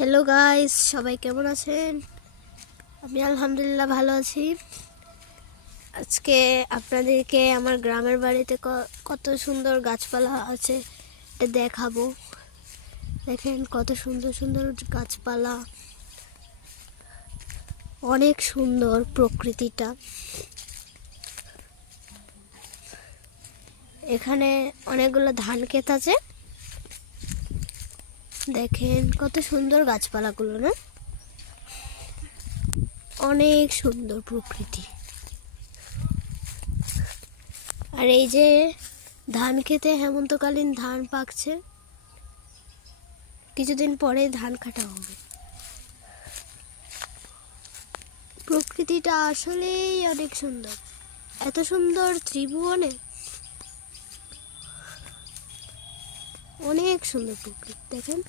Hello guys, সবাই কেমন আছেন? আমি আলহামদুলিল্লাহ ভালো আছি। আজকে আপনাদেরকে আমার গ্রামের বাড়িতে কত সুন্দর গাছপালা আছে এটা দেখাবো। দেখেন কত সুন্দর সুন্দর গাছপালা, অনেক সুন্দর প্রকৃতিটা। এখানে অনেকগুলো ধান ক্ষেত আছে, দেখেন কত সুন্দর গাছপালাগুলো না, অনেক সুন্দর প্রকৃতি। আর এই যে ধান খেতে হেমন্তকালীন ধান পাকছে, কিছুদিন পরে ধান কাটা হবে। প্রকৃতিটা আসলেই অনেক সুন্দর, এত সুন্দর ত্রিভুবনে অনেক সুন্দর প্রকৃতি। দেখেন